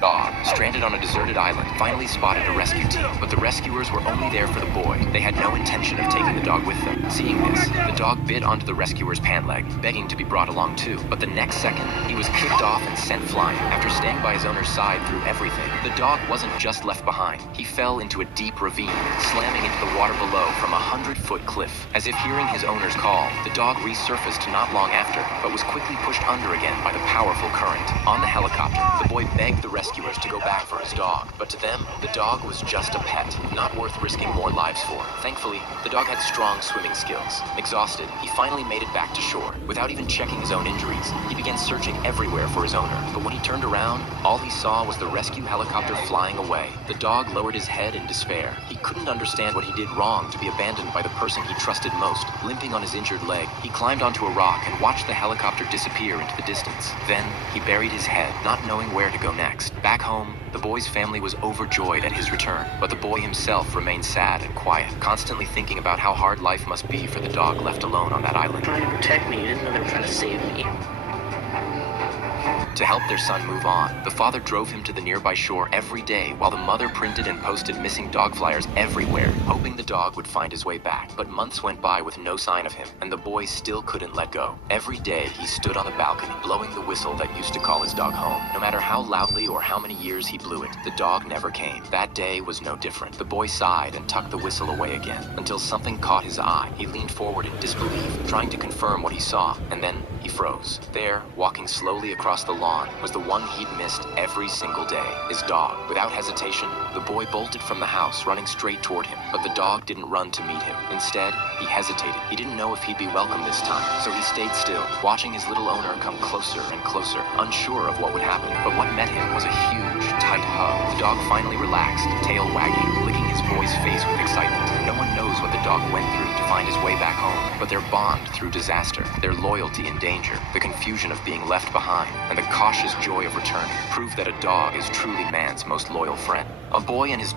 Dog, stranded on a deserted island, finally spotted a rescue team, but the rescuers were only there for the boy. They had no intention of taking the dog with them. Seeing this, the dog bit onto the rescuer's pant leg, begging to be brought along too. But the next second, he was kicked off and sent flying. After staying by his owner's side through everything, the dog wasn't just left behind. He fell into a deep ravine, slamming into the water below from a 100-foot cliff. As if hearing his owner's call, the dog resurfaced not long after, but was quickly pushed under again by the powerful current. On the helicopter, the boy begged the rescuers to go back for his dog, but to them, the dog was just a pet, not worth risking more lives for. Thankfully, the dog had strong swimming skills. Exhausted, he finally made it back to shore. Without even checking his own injuries, he began searching everywhere for his owner. But when he turned around, all he saw was the rescue helicopter flying away. The dog lowered his head in despair. He couldn't understand what he did wrong to be abandoned by the person he trusted most. Limping on his injured leg, he climbed onto a rock and watched the helicopter disappear into the distance. Then, he buried his head, not knowing where to go next. Back home, the boy's family was overjoyed at his return, but the boy himself remained sad and quiet, constantly thinking about how hard life must be for the dog left alone on that island. Trying to protect me. You didn't know they were trying to save me. To help their son move on, the father drove him to the nearby shore every day while the mother printed and posted missing dog flyers everywhere, hoping the dog would find his way back. But months went by with no sign of him, and the boy still couldn't let go. Every day, he stood on the balcony, blowing the whistle that used to call his dog home. No matter how loudly or how many years he blew it, the dog never came. That day was no different. The boy sighed and tucked the whistle away again, until something caught his eye. He leaned forward in disbelief, trying to confirm what he saw, and then he froze. There, walking slowly across the lawn, was the one he'd missed every single day, his dog. Without hesitation, the boy bolted from the house, running straight toward him. But the dog didn't run to meet him. Instead, he hesitated. He didn't know if he'd be welcome this time, so he stayed still, watching his little owner come closer and closer, unsure of what would happen. But what met him was a huge, tight hug. The dog finally relaxed, tail wagging, licking his boy's face with excitement. No one knows what the dog went through to find his way back home, but their bond through disaster, their loyalty in danger, the confusion of being left behind, and the cautious joy of returning prove that a dog is truly man's most loyal friend. A boy and his